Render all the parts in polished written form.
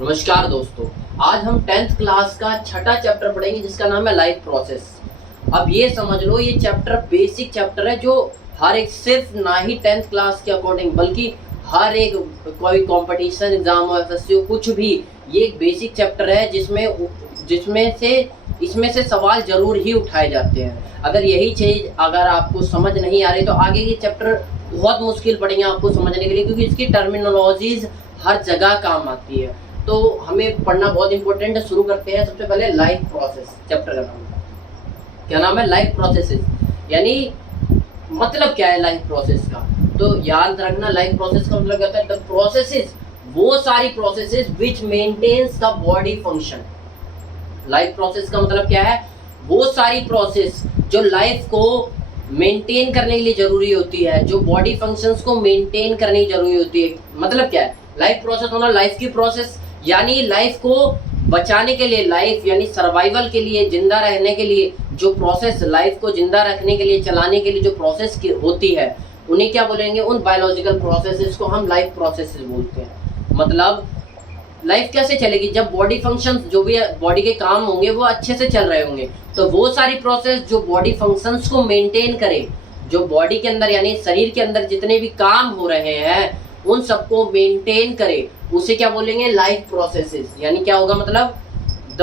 नमस्कार दोस्तों। आज हम 10th क्लास का छठा चैप्टर पढ़ेंगे जिसका नाम है लाइफ प्रोसेस। अब ये समझ लो ये चैप्टर बेसिक चैप्टर है जो हर एक सिर्फ ना ही 10th क्लास के अकॉर्डिंग बल्कि हर एक कोई कंपटीशन एग्जाम हो एफएससी हो कुछ भी, ये एक बेसिक चैप्टर है इसमें से सवाल जरूर ही उठाए जाते हैं। अगर यही चीज अगर आपको समझ नहीं आ रही तो आगे के चैप्टर बहुत मुश्किल पड़ेंगे आपको समझने के लिए, क्योंकि इसकी टर्मिनोलॉजीज हर जगह काम आती है। तो हमें पढ़ना बहुत इंपॉर्टेंट है। शुरू करते हैं। सबसे पहले लाइफ प्रोसेस चैप्टर का नाम क्या नाम है? Life processes. यानी मतलब क्या है लाइफ प्रोसेस का? तो याद रखना, लाइफ प्रोसेस का मतलब क्या होता है? द प्रोसेसेस, वो सारी processes which maintains the body function. Life process का मतलब क्या है? वो सारी प्रोसेस जो लाइफ को मेंटेन करने के लिए जरूरी होती है, जो बॉडी फंक्शंस को मेंटेन करने की जरूरी होती है। मतलब क्या है लाइफ प्रोसेस होना? लाइफ की प्रोसेस यानी लाइफ को बचाने के लिए, लाइफ यानी सर्वाइवल के लिए, जिंदा रहने के लिए जो प्रोसेस, लाइफ को जिंदा रखने के लिए, चलाने के लिए जो प्रोसेस होती है उन्हें क्या बोलेंगे? उन बायोलॉजिकल प्रोसेसेस को हम लाइफ प्रोसेसेस बोलते हैं। मतलब लाइफ कैसे चलेगी? जब बॉडी फंक्शंस, जो भी बॉडी के काम होंगे वो अच्छे से चल रहे होंगे, तो वो सारी प्रोसेस जो बॉडी फंक्शंस को मेंटेन करे, जो बॉडी के अंदर यानी शरीर के अंदर जितने भी काम हो रहे हैं उन सबको मेंटेन करे, उसे क्या बोलेंगे? Life processes. यानी क्या होगा? मतलब द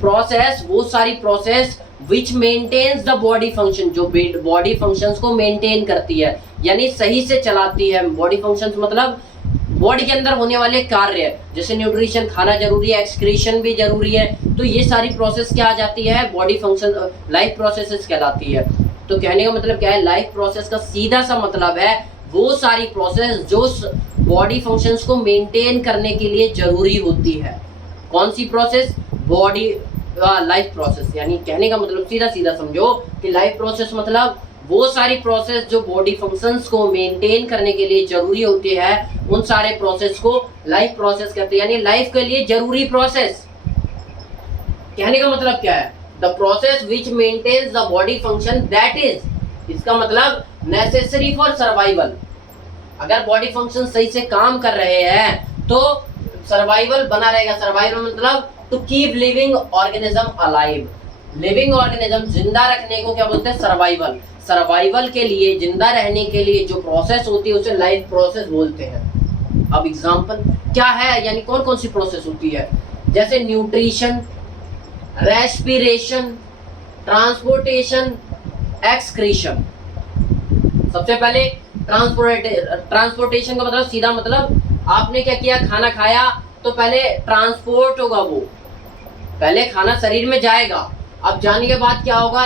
प्रोसेस वो सारी process which maintains the body function, जो बॉडी फंक्शंस को मेंटेन करती है यानी सही से चलाती है। बॉडी फंक्शंस मतलब बॉडी के अंदर होने वाले कार्य, जैसे न्यूट्रिशन, खाना जरूरी है, एक्सक्रीशन भी जरूरी है, तो ये सारी प्रोसेस क्या आ जाती है? बॉडी फंक्शन, लाइफ प्रोसेसेस कहलाती है। तो कहने का मतलब क्या है? लाइफ प्रोसेस का सीधा सा मतलब है वो सारी प्रोसेस जो बॉडी फंक्शंस को मेंटेन करने के लिए जरूरी होती है। कौन सी प्रोसेस? Body life process. यानी कहने का मतलब सीधा सीधा समझो कि लाइफ प्रोसेस मतलब वो सारी प्रोसेस जो बॉडी फंक्शंस को मेंटेन करने के लिए जरूरी होती है, उन सारे प्रोसेस को लाइफ प्रोसेस कहते हैं। यानी लाइफ के लिए जरूरी प्रोसेस। कहने का मतलब क्या है? The process which maintains the body function that is, इसका मतलब नेसेसरी फॉर सर्वाइवल। अगर बॉडी फंक्शन सही से काम कर रहे हैं तो सर्वाइवल बना रहेगा। सर्वाइवल मतलब to keep living organism alive. Living organism जिंदा रखने को क्या बोलते हैं? सर्वाइवल। सर्वाइवल के लिए, जिंदा रहने के लिए जो प्रोसेस होती है उसे लाइफ प्रोसेस बोलते हैं। अब एग्जांपल क्या है? यानी कौन कौन सी प्रोसेस होती है? जैसे न्यूट्रिशन, रेस्पिरेशन, ट्रांसपोर्टेशन, एक्सक्रीशन। सबसे पहले ट्रांसपोर्टेशन का मतलब सीधा मतलब आपने क्या किया? खाना खाया तो पहले ट्रांसपोर्ट होगा, वो पहले खाना शरीर में जाएगा, अब जाने के बाद क्या होगा?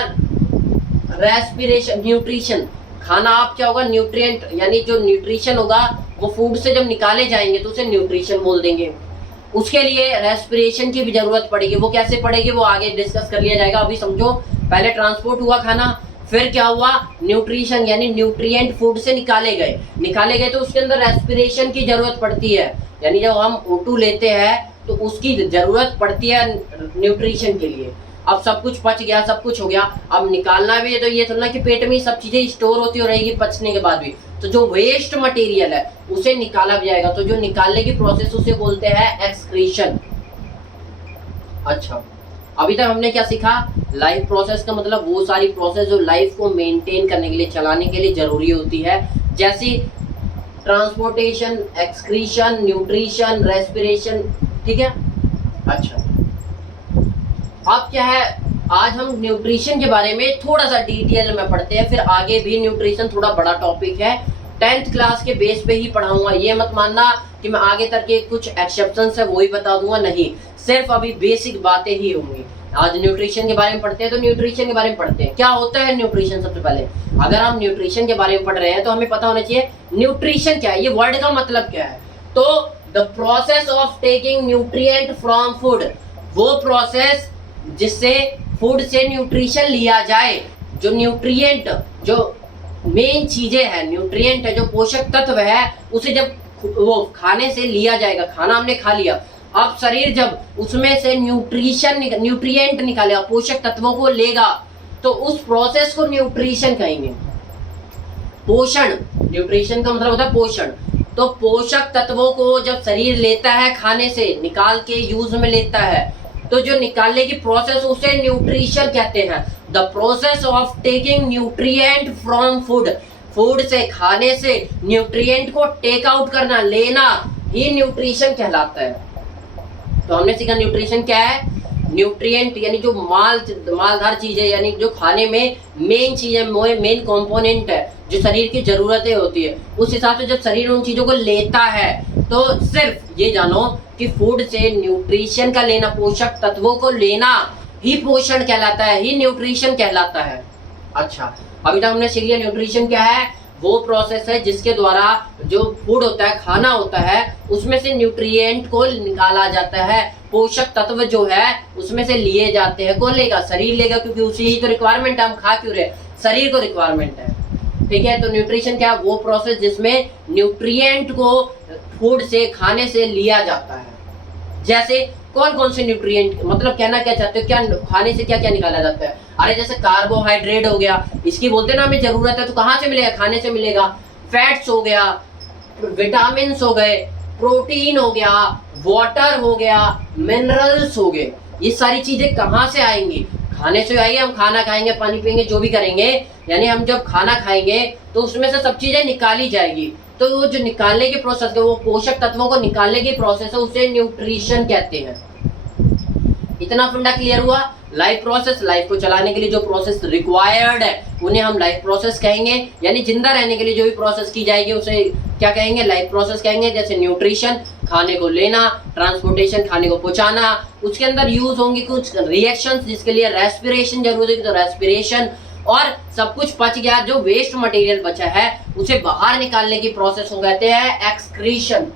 रेस्पिरेशन। न्यूट्रिशन, खाना आप क्या होगा? न्यूट्रिएंट, यानी जो न्यूट्रिशन होगा वो फूड से जब निकाले जाएंगे तो उसे न्यूट्रिशन बोल देंगे। उसके लिए रेस्पिरेशन की भी जरूरत पड़ेगी। वो कैसे पड़ेगी वो आगे डिस्कस कर लिया जाएगा। अभी समझो पहले ट्रांसपोर्ट हुआ खाना, फिर क्या हुआ? न्यूट्रिशन यानी न्यूट्रिएंट फूड से निकाले गए तो उसके अंदर रेस्पिरेशन की जरूरत पड़ती है। यानी जब हम O2 लेते हैं तो उसकी जरूरत पड़ती है न्यूट्रिशन के लिए। अब सब कुछ पच गया, सब कुछ हो गया, अब निकालना भी है, तो ये थोड़ा कि पेट में सब चीजें स्टोर होती हो रहेगी पचने के बाद भी, तो जो वेस्ट मटेरियल है उसे निकाला भी जाएगा। तो जो निकालने की प्रोसेस उसे बोलते हैं एक्सक्रीशन। अच्छा, अभी तक हमने क्या सीखा? लाइफ प्रोसेस का मतलब वो सारी प्रोसेस जो लाइफ को मेंटेन करने के लिए, चलाने के लिए जरूरी होती है, जैसे ट्रांसपोर्टेशन, एक्सक्रीशन, न्यूट्रिशन, रेस्पिरेशन। ठीक है। अच्छा, अब क्या है? आज हम न्यूट्रिशन के बारे में थोड़ा सा डिटेल में पढ़ते हैं, फिर आगे भी न्यूट्रिशन थोड़ा बड़ा टॉपिक है, 10th क्लास के बेस पे ही पढ़ाऊंगा। ये मत मानना कि मैं आगे तक के कुछ एक्सेप्शंस है वो ही बता दूंगा, नहीं, सिर्फ अभी बेसिक बातें ही होंगी। आज न्यूट्रिशन के बारे में पढ़ते हैं तो न्यूट्रिशन के बारे में पढ़ते हैं। क्या होता है न्यूट्रिशन? सबसे पहले अगर हम न्यूट्रिशन के बारे में पढ़ रहे हैं तो हमें पता होना चाहिए न्यूट्रिशन क्या है, ये वर्ड का मतलब क्या है। तो the process of taking nutrient from food, वो प्रोसेस जिससे फूड से न्यूट्रिशन लिया जाए। जो न्यूट्रिएंट, जो मेन चीजें हैं, न्यूट्रिएंट है, जो पोषक तत्व है, उसे जब वो खाने से लिया जाएगा, खाना हमने खा लिया, अब शरीर जब उसमें से न्यूट्रिएंट निकालेगा, पोषक तत्वों को लेगा, तो उस प्रोसेस को न्यूट्रिशन कहेंगे। पोषण, न्यूट्रिशन का मतलब होता है पोषण। तो पोषक तत्वों को जब शरीर लेता है खाने से निकाल के यूज में लेता है, तो जो निकालने की प्रोसेस उसे न्यूट्रिशन कहते हैं। The process of taking nutrient from food, food से खाने से न्यूट्रिएंट को टेक आउट करना, लेना ही न्यूट्रिशन कहलाता है। तो हमने सीखा न्यूट्रिशन क्या है। न्यूट्रिएंट यानी जो मालदार चीज है, यानी जो खाने में मेन चीज है, मेन कंपोनेंट है, जो शरीर की जरूरतें होती है, उस हिसाब से जब शरीर उन चीजों को लेता है, तो सिर्फ ये जानो कि फूड से न्यूट्रिशन का लेना, पोषक तत्वों को लेना ही पोषण कहलाता है, ही न्यूट्रिशन कहलाता है। अच्छा, अभी तक हमने सीख लिया न्यूट्रिशन क्या है। वो प्रोसेस है जिसके द्वारा जो फूड होता है, खाना होता है, उसमें से न्यूट्रिएंट को निकाला जाता है, पोषक तत्व जो है उसमें से लिए जाते हैं। कौन लेगा? शरीर लेगा, क्योंकि उसी ही तो रिक्वायरमेंट है, हम खा क्यों रहे, शरीर को रिक्वायरमेंट है। ठीक है, तो न्यूट्रिशन क्या है? वो प्रोसेस जिसमें न्यूट्रिएंट को फूड से, खाने से लिया जाता है। जैसे कौन कौन से न्यूट्रिएंट, मतलब कहना क्या चाहते हो, क्या खाने से क्या क्या निकाला जाता है? अरे जैसे कार्बोहाइड्रेट हो गया, इसकी बोलते हैं ना हमें जरूरत है, तो कहाँ से मिलेगा? खाने से मिलेगा। फैट्स हो गया, विटामिन हो गए, प्रोटीन हो गया, वाटर हो गया, मिनरल्स हो गए, ये सारी चीजें कहाँ से आएंगी? खाने से आएंगे। हम खाना खाएंगे, पानी पिएंगे, जो भी करेंगे, यानी हम जब खाना खाएंगे तो उसमें से सब चीजें निकाली जाएगी। तो वो जो निकालने की प्रोसेस है, वो पोषक तत्वों को निकालने की प्रोसेस है, उसे न्यूट्रिशन कहते हैं। इतना फंडा क्लियर हुआ। लाइफ प्रोसेस, लाइफ को चलाने के लिए जो प्रोसेस रिक्वायर्ड है उन्हें हम लाइफ प्रोसेस कहेंगे, यानी जिंदा रहने के लिए जो भी प्रोसेस की जाएगी उसे क्या कहेंगे? लाइफ प्रोसेस कहेंगे। जैसे न्यूट्रिशन, खाने को लेना, ट्रांसपोर्टेशन, खाने को पहुंचाना, उसके अंदर यूज होंगी कुछ रिएक्शंस जिसके लिए रेस्पिरेशन जरूरी है, तो रेस्पिरेशन, और सब कुछ पच गया, जो वेस्ट मटेरियल बचा है उसे बाहर निकालने की प्रोसेस को कहते हैं एक्सक्रीशन।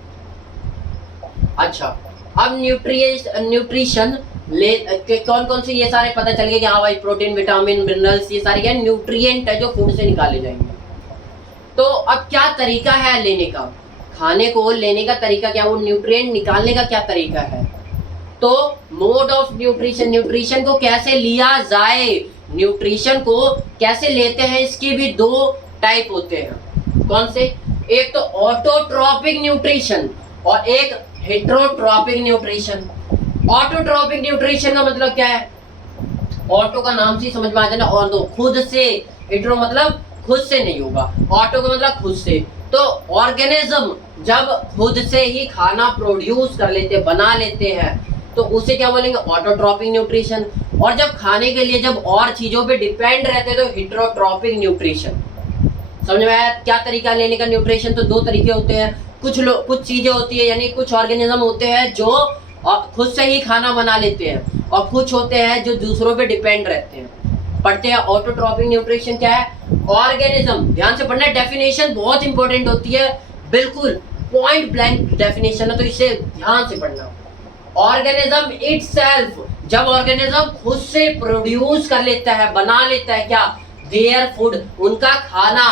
अच्छा, अब न्यूट्रिशन कौन कौन से, ये सारे पता चल गए कि हाँ भाई प्रोटीन, विटामिन, मिनरल्स, ये सारे क्या न्यूट्रिएंट है जो फूड से निकाले जाएंगे। तो अब क्या तरीका है लेने का? खाने को लेने का तरीका क्या, वो न्यूट्रिएंट निकालने का क्या तरीका है? तो मोड ऑफ न्यूट्रिशन, न्यूट्रिशन को कैसे लिया जाए, न्यूट्रिशन को कैसे लेते हैं, इसके भी दो टाइप होते हैं। कौन से? एक तो ऑटोट्रॉपिक न्यूट्रिशन और एक हेटेरोट्रॉपिक न्यूट्रिशन। ऑटोट्रॉपिक न्यूट्रिशन का मतलब क्या है? ऑटो का नाम से समझ में आ जाना, और दो खुद से, हेटेरो मतलब खुद से नहीं होगा, ऑटो का मतलब खुद से। तो ऑर्गेनिज्म जब खुद से ही खाना प्रोड्यूस कर लेते, बना लेते हैं, तो उसे क्या बोलेंगे? Autotrophic nutrition. और जब खाने के लिए जब और चीजों पे डिपेंड रहते हैं तो हेटेरोट्रॉपिक न्यूट्रिशन। समझ में आया क्या तरीका लेने का? न्यूट्रिशन तो दो तरीके होते हैं। कुछ चीजें होती है, यानी कुछ ऑर्गेनिज्म होते हैं जो खुद से ही खाना बना लेते हैं, और कुछ होते हैं जो दूसरों पे डिपेंड रहते हैं। पढ़ते हैं ऑटोट्रॉपिक न्यूट्रिशन क्या है। ऑर्गेनिज्म, ध्यान से पढ़ना, डेफिनेशन बहुत इंपॉर्टेंट होती है, बिल्कुल पॉइंट ब्लैंक डेफिनेशन है, तो इसे ध्यान से पढ़ना। ऑर्गेनिज्म इटसेल्फ, जब ऑर्गेनिज्म खुद से प्रोड्यूस कर लेता है, बना लेता है क्या? देयर फूड, उनका खाना,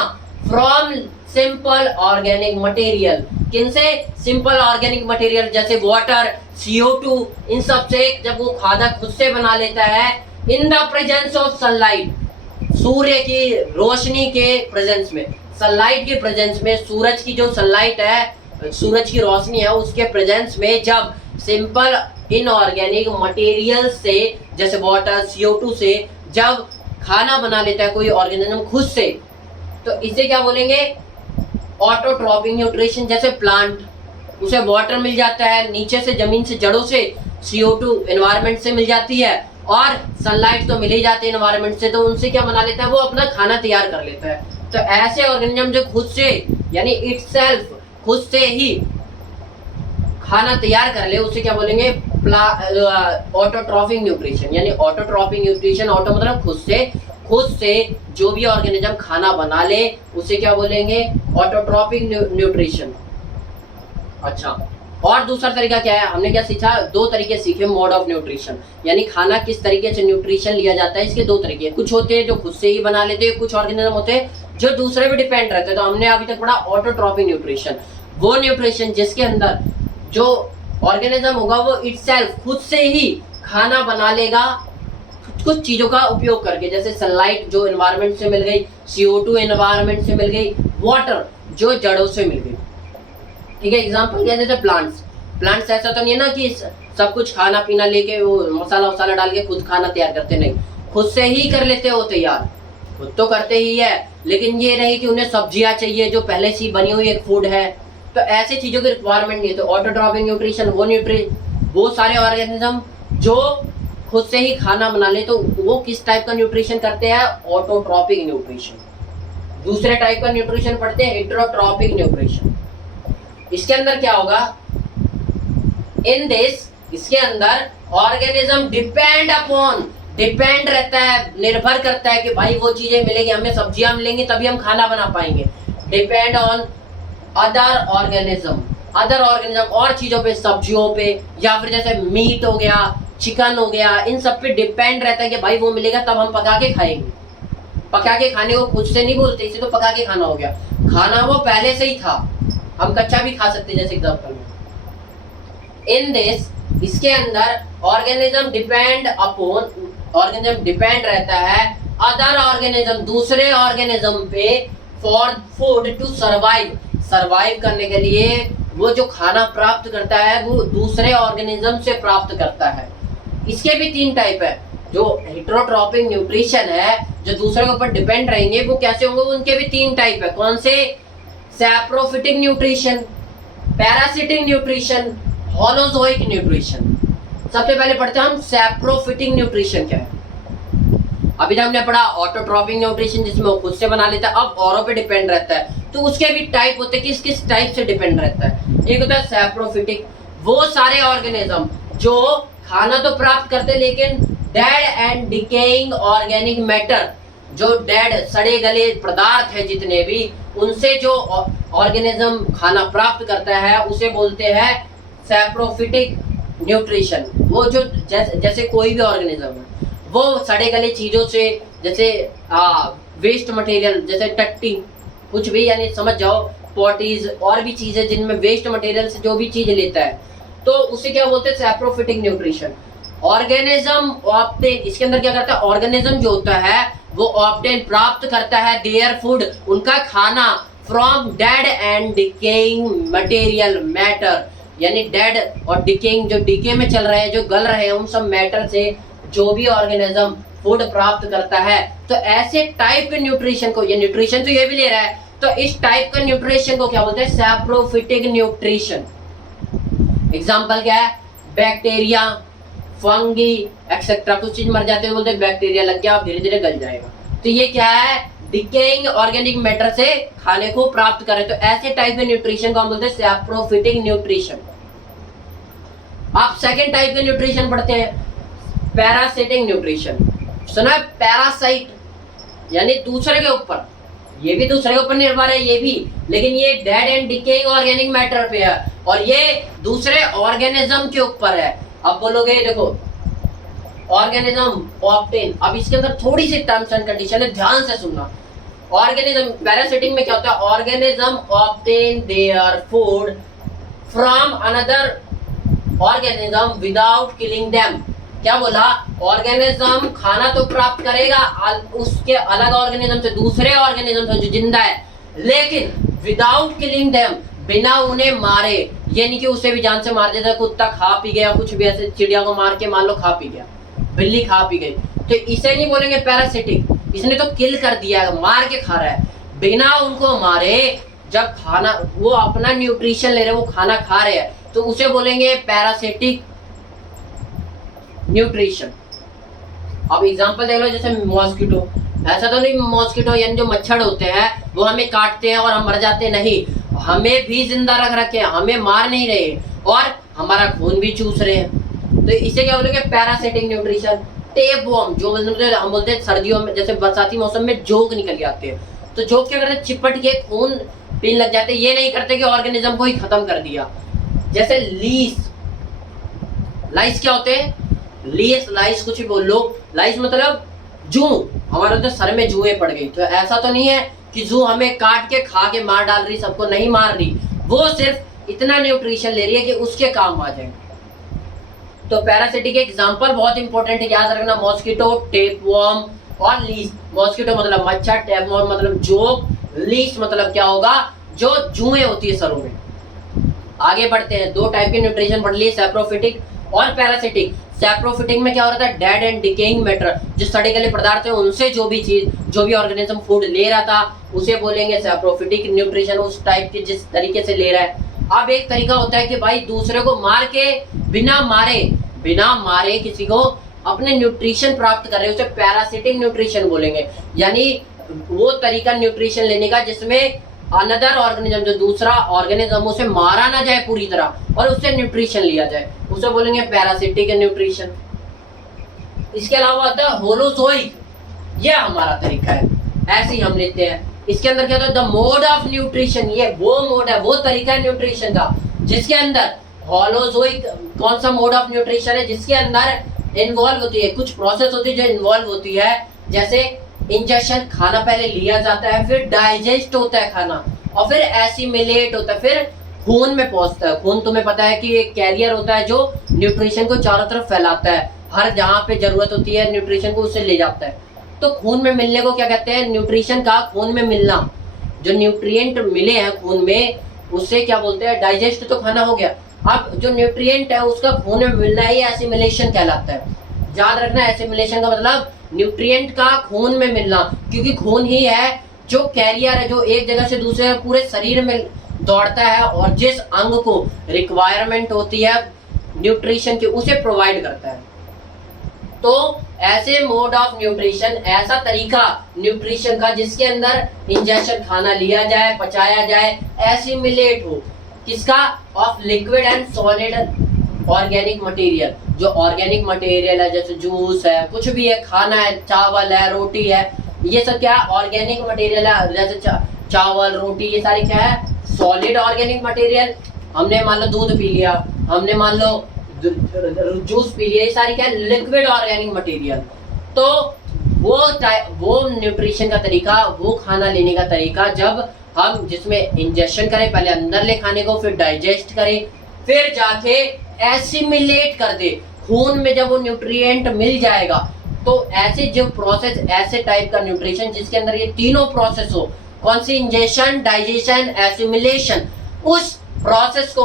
फ्रॉम सिंपल ऑर्गेनिक मटेरियल। किनसे? सिंपल ऑर्गेनिक मटेरियल, जैसे वाटर, CO2, इन सब से जब वो खाना खुद से बना लेता है, in the presence of sunlight, सूर्य की रोशनी के प्रेजेंस में, सनलाइट के प्रेजेंस में, सूरज की जो सनलाइट है, सूरज की रोशनी है, उसके प्रेजेंस में जब सिंपल इनऑर्गेनिक मटेरियल से, जैसे वाटर, CO2 से जब खाना बना लेता है कोई ऑर्गेनिज्म खुद से, तो इसे क्या बोलेंगे? Autotrophic nutrition. जैसे प्लांट, उसे वाटर मिल जाता है नीचे से, जमीन से, जड़ों से, CO2 एनवायरनमेंट से मिल जाती है, और सनलाइट तो मिल ही जाती है एनवायरनमेंट से, तो उनसे क्या बना लेता है? वो अपना खाना तैयार कर लेता है। तो ऐसे ऑर्गेनिज्म जो खुद से, यानी इटसेल्फ खुद से ही खाना तैयार कर ले, उसे क्या बोलेंगे? Autotrophic nutrition. यानी ऑटोट्रॉपिक न्यूट्रिशन, ऑटो मतलब खुद से जो भी ऑर्गेनिज्म खाना बना ले उसे क्या बोलेंगे? Autotrophic nutrition. अच्छा, और दूसरा तरीका क्या है? हमने क्या सीखा? दो तरीके सीखे मोड ऑफ न्यूट्रिशन, यानी खाना किस तरीके से न्यूट्रिशन लिया जाता है, इसके दो तरीके। कुछ होते हैं जो खुद से ही बना लेते हैं, कुछ ऑर्गेनिज्म होते हैं जो दूसरे पे डिपेंड रहते हैं। तो हमने अभी तक पढ़ा ऑटोट्रॉपिक न्यूट्रिशन, वो न्यूट्रिशन जिसके अंदर जो ऑर्गेनिज्म होगा वो इटसेल्फ खुद से ही खाना बना लेगा, कुछ चीजों का उपयोग करके, जैसे सनलाइट जो एनवायरनमेंट से मिल गई, CO2 एनवायरनमेंट से मिल गई, वाटर जो जड़ों से मिल गई। ठीक है। एग्जाम्पल क्या है, जैसे प्लांट्स। प्लांट्स ऐसा तो नहीं है ना कि सब कुछ खाना पीना लेके वो मसाला वसाला डाल के खुद खाना तैयार करते, नहीं, खुद से ही कर लेते हो तैयार, खुद तो करते ही है, लेकिन ये नहीं कि उन्हें सब्जियां चाहिए जो पहले से ही बनी हुई एक फूड है, तो ऐसे चीजों की रिक्वायरमेंट नहीं है। तो ऑटोट्रॉपिक न्यूट्रिशन वो सारे ऑर्गेनिज्म जो खुद से ही खाना बना ले, तो वो किस टाइप का न्यूट्रिशन करते हैं, ऑटोट्रॉपिक न्यूट्रिशन। दूसरे टाइप का न्यूट्रिशन पढ़ते हैं हेटेरोट्रॉपिक न्यूट्रिशन। इसके अंदर क्या होगा, इन दिस, इसके अंदर ऑर्गेनिज्म डिपेंड रहता है, निर्भर करता है कि भाई वो चीजें मिलेगी, हमें सब्जियां मिलेंगी तभी हम खाना बना पाएंगे। डिपेंड ऑन अदर ऑर्गेनिज्म और चीजों पे, सब्जियों पे, या फिर जैसे मीट हो गया, चिकन हो गया, इन सब पे डिपेंड रहता है कि भाई वो मिलेगा तब हम पका के खाएंगे। पका के खाने को खुद से नहीं बोलते, इसे तो पका के खाना हो गया, खाना वो पहले से ही था, हम कच्चा भी खा सकते हैं जैसे एग्जांपल में। इन दिस, इसके अंदर ऑर्गेनिज्म डिपेंड रहता है अदर ऑर्गेनिज्म, दूसरे ऑर्गेनिज्म पे, फॉर फूड टू सर्वाइव करने के लिए। वो जो खाना प्राप्त करता है वो दूसरे ऑर्गेनिज्म से प्राप्त करता है। इसके भी 3 टाइप है। जो हेटेरोट्रॉपिक न्यूट्रिशन है, जो दूसरे के ऊपर डिपेंड रहेंगे, वो कैसे होंगे, उनके भी 3 टाइप है। कौन से, saprophytic nutrition, parasitic nutrition, holozoic nutrition. सबसे पहले पढ़ते हैं हम सैप्रोफिटिक न्यूट्रिशन क्या है। अभी तक हमने पढ़ा ऑटोट्रॉपिक न्यूट्रिशन जिसमें वो खुद से बना लेता है, अब औरों पे डिपेंड रहता है। तो उसके भी टाइप होते हैं, किस किस टाइप से डिपेंड रहता है। एक होता है सैप्रोफिटिक, वो सारे ऑर्गेनिज्म जो खाना तो प्राप्त करते लेकिन dead and decaying organic matter, जो डेड सड़े गले पदार्थ है जितने भी, उनसे जो ऑर्गेनिज्म खाना प्राप्त करता है उसे बोलते हैं सैप्रोफिटिक न्यूट्रिशन। वो जो जैसे कोई भी ऑर्गेनिज्म है, वो सड़े गले चीजों से, जैसे वेस्ट मटेरियल, जैसे टट्टी, कुछ भी, यानी समझ जाओ, पॉटीज और भी चीजें जिनमें वेस्ट मटेरियल से जो भी चीज लेता है, तो उसे क्या बोलते हैं, सैप्रोफिटिक न्यूट्रिशन। ऑर्गेनिज्म ऑब्टेन, इसके अंदर क्या करता है, ऑर्गेनिज्म जो होता है वो ऑब्टेन प्राप्त करता है देयर फूड, उनका खाना, from dead and decaying material matter, यानी डेड और डिकेइंग, जो डिके में चल रहे हैं, जो गल रहे हैं, उन सब मैटर से जो भी ऑर्गेनिज्म फूड प्राप्त करता है। तो ऐसे टाइप के न्यूट्रिशन को, ये न्यूट्रिशन तो ये भी ले रहा है, तो इस टाइप का न्यूट्रिशन को क्या बोलते हैं, सैप्रोफिटिक न्यूट्रिशन। एग्जांपल क्या है, बैक्टीरिया, फंगी एक्सेट्रा, कुछ चीज मर जाते हैं, बोलते हैं बैक्टीरिया लग गया, धीरे धीरे गल जाएगा। तो ये क्या है, डिकेइंग ऑर्गेनिक मैटर से खाने को प्राप्त करें। तो ऐसे टाइप के न्यूट्रिशन को हम बोलते हैं सैप्रोफिटिक न्यूट्रिशन। आप सेकंड टाइप के न्यूट्रिशन पढ़ते हैं, पैरासिटिक न्यूट्रिशन। सुना है, पैरासाइट यानी दूसरे के ऊपर, ये भी दूसरे के ऊपर निर्भर है, ये भी, लेकिन ये dead and decaying organic matter पे है और ये दूसरे ऑर्गेनिज्म के ऊपर है। अब बोलोगे देखो ऑर्गेनिज्म ऑब्टेन, अब इसके अंदर थोड़ी सी टर्म्स एंड कंडीशन है, ध्यान से सुनना। ऑर्गेनिज्म, पैरासिटिक में क्या होता है, organism obtain their food from another organism without killing them. क्या बोला, ऑर्गेनिज्म खाना तो प्राप्त करेगा उसके अलग ऑर्गेनिज्म से, दूसरे ऑर्गेनिज्म से जो जिंदा है, लेकिन विदाउट किलिंग देम, बिना उन्हें मारे। ये नहीं कि उसे भी जान से मार देता, कुत्ता खा पी गया, कुछ भी ऐसे चिड़िया को मार के मान लो खा पी गया, बिल्ली खा पी गई, तो इसे नहीं बोलेंगे पैरासिटिक, इसने तो किल कर दिया, मार के खा रहा है, बिना उनको मारे जब खाना, वो अपना न्यूट्रिशन ले रहे, वो खाना खा रहे हैं, तो उसे बोलेंगे पैरासिटिक न्यूट्रिशन। अब एग्जांपल देख लो, जैसे मॉस्किटो, ऐसा तो नहीं मॉस्किटो यानी जो मच्छर होते हैं वो हमें काटते हैं और हम मर जाते, नहीं, हमें भी जिंदा रख रखे हैं, हमें मार नहीं रहे और हमारा खून भी चूस रहे हैं, तो इसे क्या बोलेंगे, पैरासिटिक न्यूट्रिशन। टेप वॉर्म, जो हम बोलते हैं सर्दियों में, जैसे बरसाती मौसम में जोक निकल जाते हैं, तो जोक क्या करते हैं, चिपट के खून पीने लग जाते हैं, ये नहीं करते कि ऑर्गेनिज्म को ही खत्म कर दिया। जैसे लाइस क्या होते हैं, लाइस कुछ भी बोल लो, लाइस मतलब जू, हमारे तो सर में जुएं पड़ गई, तो ऐसा तो नहीं है कि जू हमें काट के खा के मार डाल रही, सबको नहीं मार रही, वो सिर्फ इतना न्यूट्रिशन ले रही है कि उसके काम आ जाए। तो पैरासिटिक एग्जांपल बहुत इंपॉर्टेंट है, याद रखना, मॉस्किटो, टेपवर्म और लीस। मॉस्किटो मतलब मच्छर, टेपवर्म मतलब जोक, लीस मतलब क्या होगा, जो जुएं होती है सरों में। आगे बढ़ते हैं, दो टाइप के न्यूट्रिशन पढ़ लिए, सैप्रोफिटिक और पैरासिटिक। सैप्रोफिटिक में क्या हो रहा था, डेड एंड डिकेइंग मैटर, जो सड़े गले पदार्थ है उनसे जो भी ऑर्गेनिज्म फूड ले रहा था उसे बोलेंगे सैप्रोफिटिक न्यूट्रिशन, उस टाइप के जिस तरीके से ले रहा है। अब एक तरीका होता है कि भाई दूसरे को मार के बिना मारे किसी को अपने न्यूट्रिशन प्राप्त कर रहे हैं, उसे पैरासिटिक न्यूट्रिशन बोलेंगे। यानी वो तरीका न्यूट्रिशन लेने का जिसमें अनदर ऑर्गेनिज्म, जो दूसरा ऑर्गेनिज्म, उसे मारा ना जाए पूरी तरह और उससे न्यूट्रिशन लिया जाए, उसे बोलेंगे पैरासिटिक न्यूट्रिशन। इसके अलावा आता है होलोजोइक, ये हमारा तरीका है, ऐसे ही हम लेते हैं। इसके अंदर क्या होता है, द मोड ऑफ न्यूट्रिशन, ये वो मोड है, वो तरीका है न्यूट्रिशन का जिसके अंदर होलोजोइक, कौन सा मोड ऑफ न्यूट्रिशन है जिसके अंदर इन्वॉल्व होती है, कुछ प्रोसेस होती है जो इन्वॉल्व होती है, जैसे इंजेक्शन, खाना पहले लिया जाता है, फिर डाइजेस्ट होता है खाना, और फिर एसिमिलेट होता है, फिर खून में पहुंचता है। खून तुम्हें पता है कि एक कैरियर होता है जो न्यूट्रिशन को चारों तरफ फैलाता है, हर जहाँ पे जरूरत होती है न्यूट्रिशन को उससे ले जाता है। तो खून में मिलने को क्या कहते हैं, न्यूट्रिशन का खून में मिलना, जो न्यूट्रिएंट मिले हैं खून में उससे क्या बोलते हैं, डाइजेस्ट तो खाना हो गया, अब जो न्यूट्रिएंट है उसका खून में मिलना ही एसिमिलेशन कहलाता है। याद रखना, एसिमिलेशन का मतलब न्यूट्रिएंट का खून में मिलना, क्योंकि खून ही है जो कैरियर है, जो एक जगह से दूसरे पूरे शरीर में दौड़ता है और जिस अंग को रिक्वायरमेंट होती है न्यूट्रिशन की उसे प्रोवाइड करता है। तो ऐसे मोड ऑफ न्यूट्रिशन, ऐसा तरीका न्यूट्रिशन का जिसके अंदर इंजेक्शन, खाना लिया जाए, पचाया जाए, एसिमिलेट हो, किसका, of liquid and solid organic material, जो ऑर्गेनिक मटेरियल है जैसे जूस है, कुछ भी है, खाना है, चावल है, रोटी है, ये सब क्या है, ऑर्गेनिक मटेरियल है, जैसे चावल, रोटी, ये सारी क्या है, सॉलिड ऑर्गेनिक मटेरियल। हमने मान लो दूध पी लिया, हमने मान लो जूस पी लिया, ये सारी क्या है, लिक्विड ऑर्गेनिक मटेरियल। तो वो न्यूट्रिशन का तरीका, वो खाना लेने का तरीका जब हम जिसमें इंजेक्शन करें, पहले अंदर ले खाने को, फिर डाइजेस्ट करें, फिर जाके एसिमिलेट कर दे खून में, जब वो न्यूट्रिएंट मिल जाएगा। तो ऐसे जो प्रोसेस, ऐसे टाइप का न्यूट्रिशन जिसके अंदर ये तीनों प्रोसेस हो, कौन सी, इंजेक्शन, डाइजेशन, एसिमिलेशन, उस प्रोसेस को,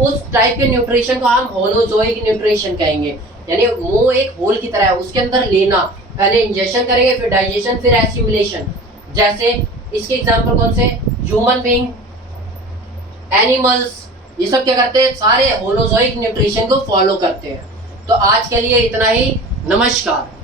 उस टाइप के न्यूट्रिशन को हम होलोजोइक न्यूट्रिशन कहेंगे। यानी मुंह एक होल की तरह है, उसके अंदर लेना, पहले इंजेक्शन करेंगे, फिर डाइजेशन, फिर एसिमिलेशन। जैसे इसके एग्जांपल कौन से, ह्यूमन बीइंग, एनिमल्स, ये सब क्या करते हैं, सारे होलोजोइक न्यूट्रिशन को फॉलो करते हैं। तो आज के लिए इतना ही, नमस्कार।